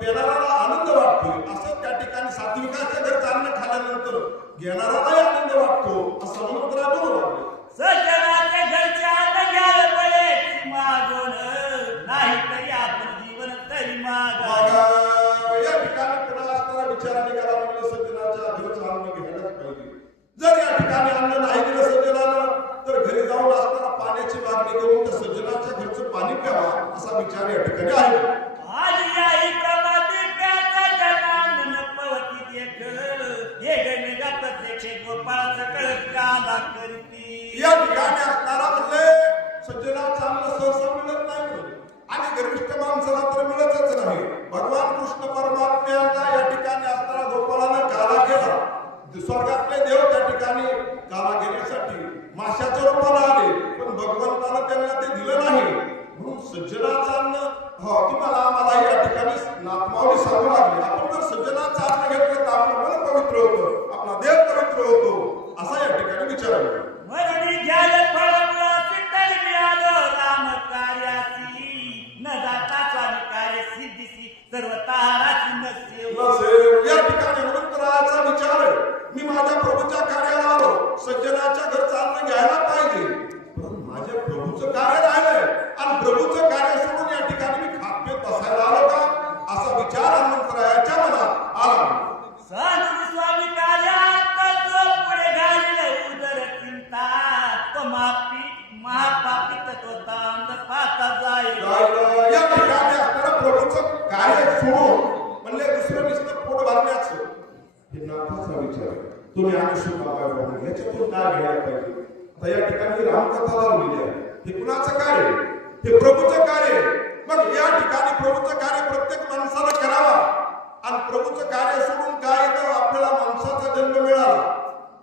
पेनाराला आनंद वाटतो असं त्या ठिकाणी सात्विकाच्या घरचं अन्न खाल्यानंतर घेणारालाही आनंद वाटतो असं म्हणून बरोबर. सज्जनाच्या घरच्या अन्न घ्यायला पडेल मागून नाही तरी आपण जीवन तरी मागा. या ठिकाणी पुन्हा असताना विचाराने करा म्हणजे सज्जनाच्या घरचं अन्न घ्यायलाच पाहिजे. जर या ठिकाणी अन्न नाही दिलं सज्जनानं तर घरी जाऊन असताना पाण्याची मागणी करून त्या सज्जनाच्या घरचं पाणी प्यावा असा विचार या ठिकाणी आहे. आज याही प्रमाणे प्याचा जनान पवती देख हे गणगा प्रत्यक्ष गोपाळाचं कळत काला करती. या ठिकाणी असणारा म्हणले सज्जनाचं अन्न सहसा मिळत नाही म्हणले आणि गर्विष्ठ माणसाला तर मिळतच नाही. भगवान कृष्ण परमात्म्याला या ठिकाणी असणारा गोपाळानं काला केला. स्वर्गातले देव त्या ठिकाणी काला घेण्यासाठी माशाच्या रूपाला आले पण भगवंतानं त्यांना ते दिलं नाही. म्हणून सज्जनाचं अन्न तुम्हाला आम्हाला या ठिकाणी नाथमावली सांगू लागले. आपण जर सज्जनाचं अन्न घेतलं तर आपलं मन पवित्र होतं, आपला देव पवित्र होतो असा या ठिकाणी विचार आहे. म्हणून ज्याला फळमुळाची तरी मिळालं राम कार्याची न जाता स्वामी कार्य सिद्धीसी सर्व ताराची नसेव. या ठिकाणी हनुमंतरायाचा विचार आहे. मी माझ्या प्रभूच्या कार्याला आलो, सज्जनाच्या घरचं अन्न घ्यायला पाहिजे पण माझ्या प्रभूचं कार्य राहिलंय आणि प्रभूचं कार्य सोडून या ठिकाणी मी खापेत बसायला आलो का असा विचार हनुमंतरायाच्या मनात आला. साधू स्वामी कार्यात जो पुढे घालील उदर चिंता तो महापापी तो तांड पाता जाईल. या ठिकाणी असणारं प्रभूचं कार्य सोडून म्हणले दुसरं नुसतं पोट भरण्याचं हे नाथाचा विचार आहे. तुम्ही आणि शुभाबाई याच्यातून काय घ्यायला पाहिजे. तर या ठिकाणी रामकथा लावलेली आहे. हे कुणाचं कार्य? हे प्रभूचं कार्य. मग या ठिकाणी प्रभूचं कार्य प्रत्येक माणसाला करावा आणि प्रभूचं कार्य सोडून काय तर आपल्याला माणसाचा जन्म मिळाला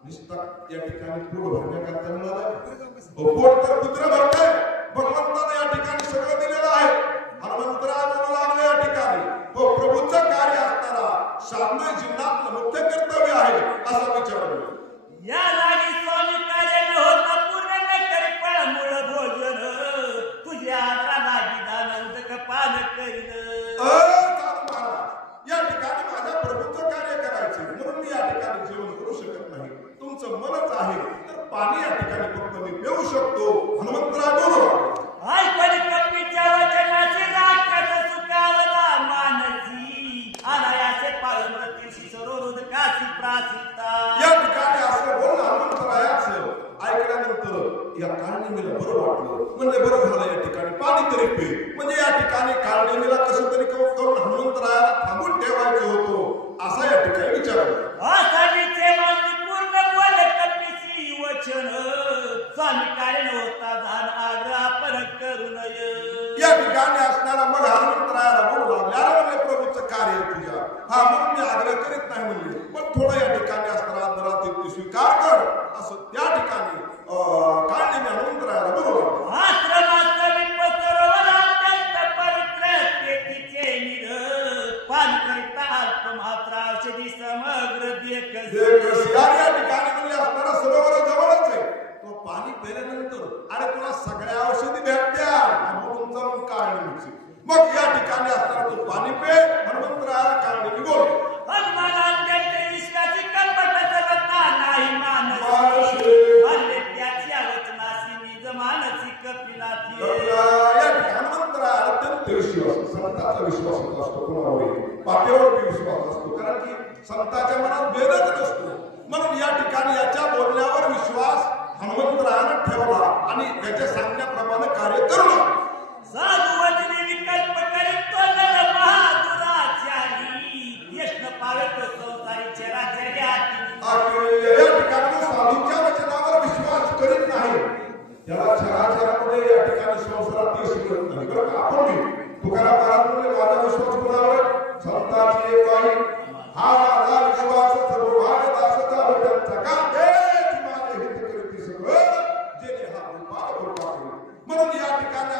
नुसता या ठिकाणी पोट भरण्याकरता मिळाला. पोट तर कुत्र भरतंय. भगवंताने या ठिकाणी सगळं दिलेलं आहे. हनुमंतराय म्हणू लागले या ठिकाणी हो प्रभूचं कार्य असताना साधना जीवनात मुख्य कर्तव्य आहे असा विचार. या लागी स्वामी कार्य न होता पूर्ण न करी फळमुळ भोजन तुझ्या आदरा लागी दान उदक पान करीन. या ठिकाणी माझ्या प्रभूचं कार्य करायचं म्हणून मी या ठिकाणी जेवण करू शकत नाही. तुमचं मनच आहे तर पाणी या ठिकाणी फक्त मी पिऊ शकतो. हनुमंतराय बोलू ऐकली कपीच्या वचनाची राक्षस सुकावला मानसी अनायासे पाळमृत्यूशी सरोरुद काशी प्रासिता. या ठिकाणी असं बोलणं हनुमंतरायाचं ऐकल्यानंतर या काळनेमीला बरं वाटलं. म्हणजे बरं झालं या ठिकाणी पाणी तरी पे. म्हणजे या ठिकाणी काळनेमीला कसं तरी करून हनुमंतरायाला थांबून ठेवायचं होतो असा या ठिकाणी विचार. आसानीचे मानवी पूर्ण बोल कपीची वचन स्वामी कार्य नव्हता झान आग्रह परत करू नये. या ठिकाणी असणारा मग हनुमंतरायाला बोलू लागले. अरे म्हणले प्रभूचं कार्य तुझ्या हा म्हणून मी आग्रह करीत नाही म्हणले पण थोडं या ठिकाणी असणारा आदरात स्वीकार कर असं त्या ठिकाणी काळने मी हनुमंतरायाला बोलू लागले. समग्र या ठिकाणी म्हणले असणारा सरोवर जवळच आहे. तो पाणी पिल्यानंतर अरे तुला सगळ्या औषधी भेटत्या म्हणून जाऊन काढण्याची. मग या ठिकाणी असणारा तू पाणी पे हनुमंतरायाला काढणे बोल. विश्वाची कल्पना रत्ना नाही मानसी त्याची वचनाशी निज मानसी कपिलाची. या ठिकाणी हनुमंतरायाला अत्यंत विश्वास संतांचा विश्वास असतो. कोणावर पाठीवर विश्वास असतो कारण की संतांच्या मनात भेदच नसतो. म्हणून या ठिकाणी याच्या बोलण्यावर विश्वास हनुमंतरायानं ठेवला आणि त्याच्या सांगण्याप्रमाणे कार्य करू. साधू वचने विकल्प करीत तो नर बहादुराचारी यष्ण पावे तो संसारी चराचर या ठिकाणी साधूच्या वचनावर विश्वास करीत नाही त्याला चराचरामध्ये या ठिकाणी संसारात यश मिळत नाही. बरं का आपण मी तुकाराम महाराज म्हणले माझा विश्वास कोणावर संतांची एक आहे हा माझा विश्वास सर्वभाग दासता होत्यांचा का माझे हित करीत सगळं जेणे हा रूपा म्हणून या ठिकाणी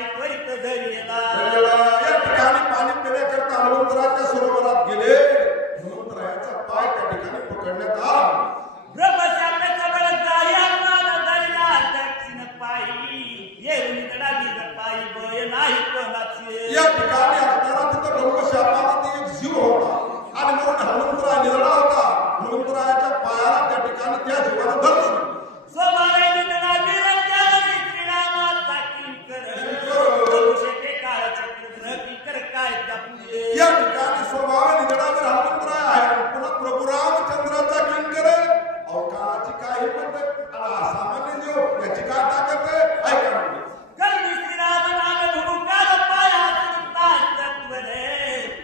पाय त्वरित धरिला या ठिकाणी पाणी पिण्याकरता हनुमंतराच्या सरोवरात गेले. हनुमंतरायाचा पाय त्या ठिकाणी पकडण्यात आला. ब्रह्मशापेचा बळ ग्राह्य अनुमान धरला दक्षिण पायी येऊन नितडा बीज पायी बळ नाही कोणाचे. या ठिकाणी असताना तिथं ब्रह्मशापामध्ये एक जीव होता आणि म्हणून हनुमंतराय निधडा होता. हनुमंतरायाच्या पायाला त्या ठिकाणी त्या जीवानं धरलं. स्वभावे नितडा बीज त्यावेळी श्रीरामाचा किंकर भविष्याचे काळचक्र किंकर काय त्या पुढे. या ठिकाणी स्वभाव निधडावर हनुमंतराय आहे. पुन्हा प्रभू रामचंद्राचा किंकर अवकाळाची काय हिंमत आणि सामान्य जीव याची काय ताकद आहे ऐका. करुणी श्रीराम नाम भूकाल पाया तत्वरे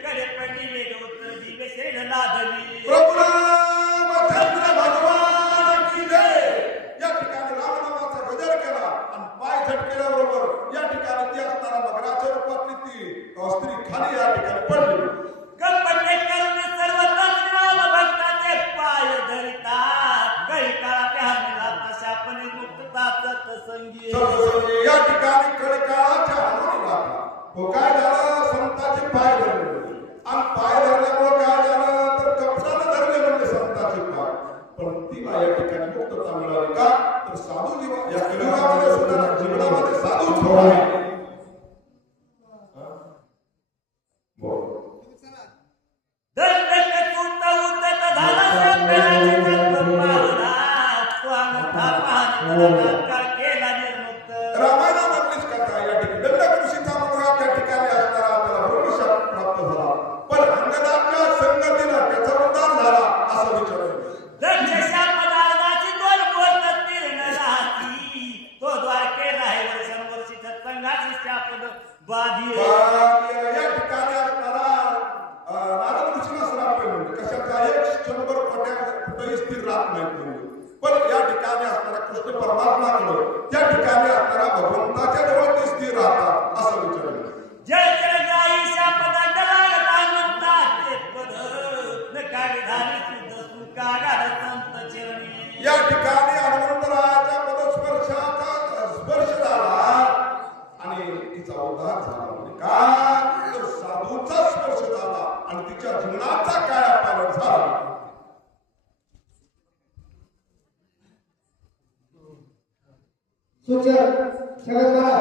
कडे पडली वेग उत्तर दिवे शेड लादली. प्रभू रामचंद्र भगवान की जय. या ठिकाणी रामनामाचा गजर केला आणि पाय झटकेल्याबरोबर या ठिकाणी ती असताना मगराच्या रूपातली ती स्त्री खाली या ठिकाणी पडली. कपटे करून सर्व श्रीराम भक्ताचे पाय धरितात काही काळात हरला तशापणे मुक्तता सत्संगी. या ठिकाणी कडकाळाच्या हाताने लागला. हो काय झालं संताचे पाय धरले आणि पाय धरल्यामुळे काय झालं तर कपडानं धरले म्हणजे संताचे पाय. पण तिला या ठिकाणी मुक्तता मिळाली का तर साधू जीवन या कलियुगामध्ये सुद्धा जीवनामध्ये साधूच होणार. दंडक उद्दत उद्दत झाला संताचे तत्व पाहुणा तो अनंता पाहता केला निर्मुक्त. रामायणामधलीच कथा या ठिकाणी दंडक ऋषीचा मुलगा त्या ठिकाणी असताना त्याला ब्रह्मशाप प्राप्त झाला. पण अंगदाच्या संगतीनं त्याचा उद्धार झाला असं विचारलं. दक्षशापदाची दोन बोलत तीर्ण राहती तो द्वारकेला आहे वर्षानुवर्षी सत्संगाची शापद बाधी. या ठिकाणी असताना नारद ऋषीला श्राप आहे म्हणजे कशाचा 100 कोट्या कुठेही स्थिर राहत नाही म्हणजे. पण या ठिकाणी असताना कृष्ण परमात्माकडे त्या ठिकाणी असताना भगवंताच्या जवळ ते स्थिर राहतात असं विचारलं. जय जय गाई शापदाला म्हणतात ते पद नकाविधारी शुद्ध सुकागार संत चरणी. या ठिकाणी हनुमंतरायाच्या पदस्पर्शाचा स्पर्श झाला आणि तिचा उद्धार झाला. म्हणजे का तर साधूचा स्पर्श झाला आणि तिच्या जीवनाचा कायापालट झाला. सुचर सगळं करा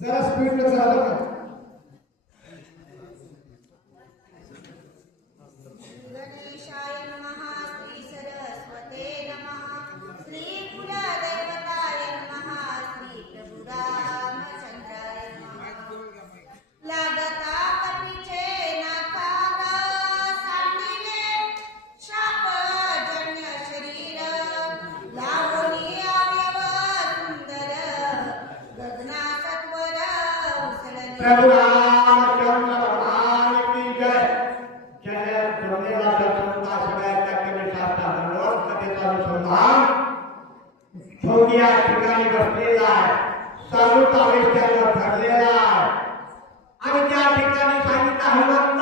जरा स्पीड न चालू का. गणेशाय नमः श्री सरस्वते नमः श्री कुलदेवताय नमः श्री प्रभु रामचंद्राय नमः. लागता कपीचे नाकागा सांडिले शाप जन्य शरीर लावणी अवयव सुंदर गगना सत्वर उसळले. प्रभु रामचंद्र भगवान की जय. जय ब्रह्मेला दर्शनता सगळ्याच्या कमी शास्त्रा हनुमान कथेचा अनुसंधान ठोकी या ठिकाणी बसलेला आहे. सर्वचा वेश त्याला ठरलेला आहे आणि त्या ठिकाणी सांगितलं हनुमान